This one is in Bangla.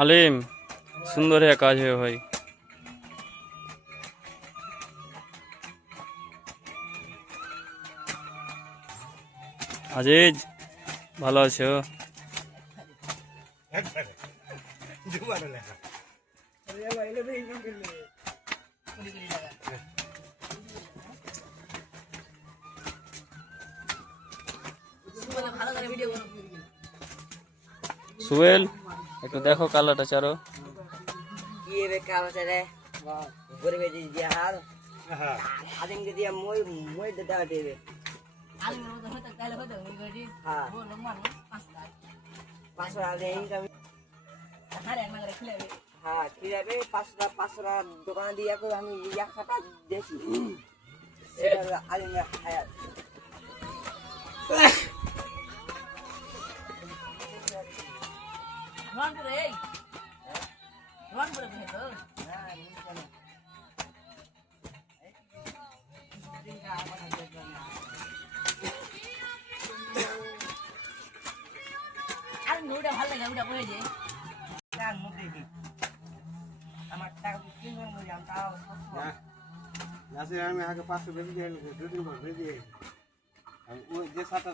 আলিম সুন্দর হয়ে কাজ হবে ভাই। আজিজ ভালো আছো? সুহেল একটু দেখো কালারটা চারো। কি এবে কালারটা রে গরিবে যে হাল আদিম কে দিয়া মই মই দাদা দেবে আলিম মতো হতে তাইলে হতে ওই গরি হ্যাঁ বলো মানে পাঁচটা আলে ইনকাম হারে না করে খুলে হ্যাঁ কি যাবে পাঁচটা দোকানে দিয়া করে আমি ইয়া খাটা দেখি এটা আলিম হায়াত রনপুরে এই রনপুরে তো হ্যাঁ নিচে আর নোটা ভালো লাগে ওটা বলে যে কার মুখে দি আমার টাকা কিন করে যাম তাও না নাসির আমি আগে 500 বেশি দিয়ে দুদিন পর বেশি ওই যে 7